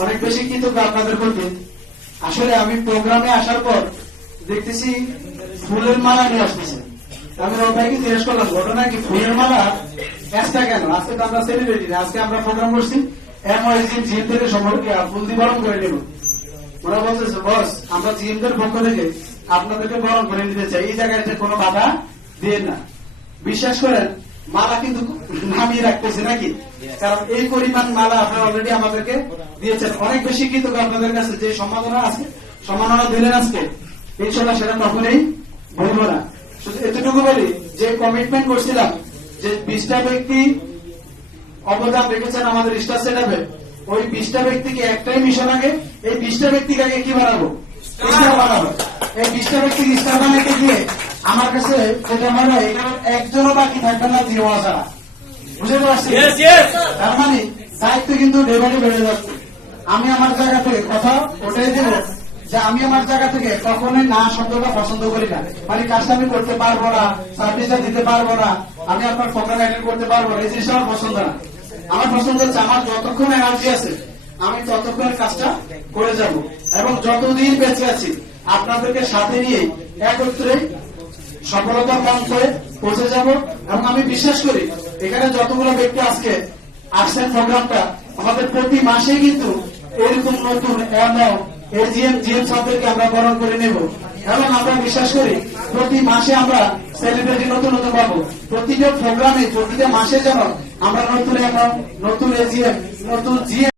অনেক বেশি কৃতজ্ঞ আপনাদের প্রতি। আসলে আমি প্রোগ্রামে আসার পর দেখতেছি ফুলের মালা নিয়ে আসতেছে। আমি ভাইকে জিজ্ঞেস করলাম ঘটনা কি, ফুলের মালা এক্সট্রা কেন? আজকে তো আমরা সেলিব্রিটি না, আজকে আমরা প্রোগ্রাম করছি জিএম থেকে সম্পর্কে ফুল দিয়ে বরণ করে নেব। ওরা বলতেছে বস আমরা জিএমদের পক্ষ থেকে আপনাদেরকে বরণ করে নিতে চাই, এই জায়গায় কোনো বাধা দিয়ে না। বিশ্বাস করেন মালা কিন্তু নামিয়ে রাখতেছে নাকি, কারণ এই পরিমাণ মালা আপনারা অলরেডি আমাদেরকে দিয়েছেন। অনেক বেশি কৃতজ্ঞ আপনাদের কাছে, যে সম্মাননা আছে সম্মাননা দিলেন আজকে, ইনশাল্লাহ সেটা কখনোই বলবো না। শুধু এতটুকু বলি যে কমিটমেন্ট করছিলাম যে 20টা ব্যক্তি অবদান রেখেছেন আমাদের স্টার সেট আপে, ওই 20টা ব্যক্তিকে একটাই মিশন আগে, এই 20টা ব্যক্তিকে আগে কি বানাবো, স্টার বানাবো। এই 20টা ব্যক্তিকে স্টার বানাতে গিয়ে আমার কাছে যেটা মনে হয় একজনও বাকি থাকবে না জিও ছাড়া, বুঝতে পারছি? তার মানে দায়িত্ব কিন্তু ডেবারে বেড়ে যাচ্ছে। আমি আমার জায়গা থেকে কথা ওটাই দেব যে আমি আমার জায়গা থেকে কখনোই না শব্দটা পছন্দ করি না। মানে কাজটা আমি করতে পারবো না, সার্ভিসটা দিতে পারবো না, আমি আপনার প্রোগ্রাম অ্যাটেন্ড করতে পারবো না, এই জিনিসটা আমার পছন্দ না। আমার পছন্দ হচ্ছে আমার যতক্ষণ এনার্জি আছে আমি ততক্ষণের কাজটা করে যাব, এবং যতদিন বেঁচে আছি আপনাদেরকে সাথে নিয়ে একত্রে সফলতার পন্থায় পৌঁছে যাব। এবং আমি বিশ্বাস করি এখানে যতগুলো ব্যক্তি আজকে আসছেন প্রোগ্রামটা, আমাদের প্রতি মাসে কিন্তু এরকম নতুন এজিএম জিএম সাহেবদেরকে আমরা বরণ করে নেব, এবং আমরা বিশ্বাস করি প্রতি মাসে আমরা সেলিব্রিটি নতুন নতুন পাবো। প্রতিটা প্রোগ্রামে প্রতিটা মাসে যেন আমরা নতুন এজিএম নতুন জিএম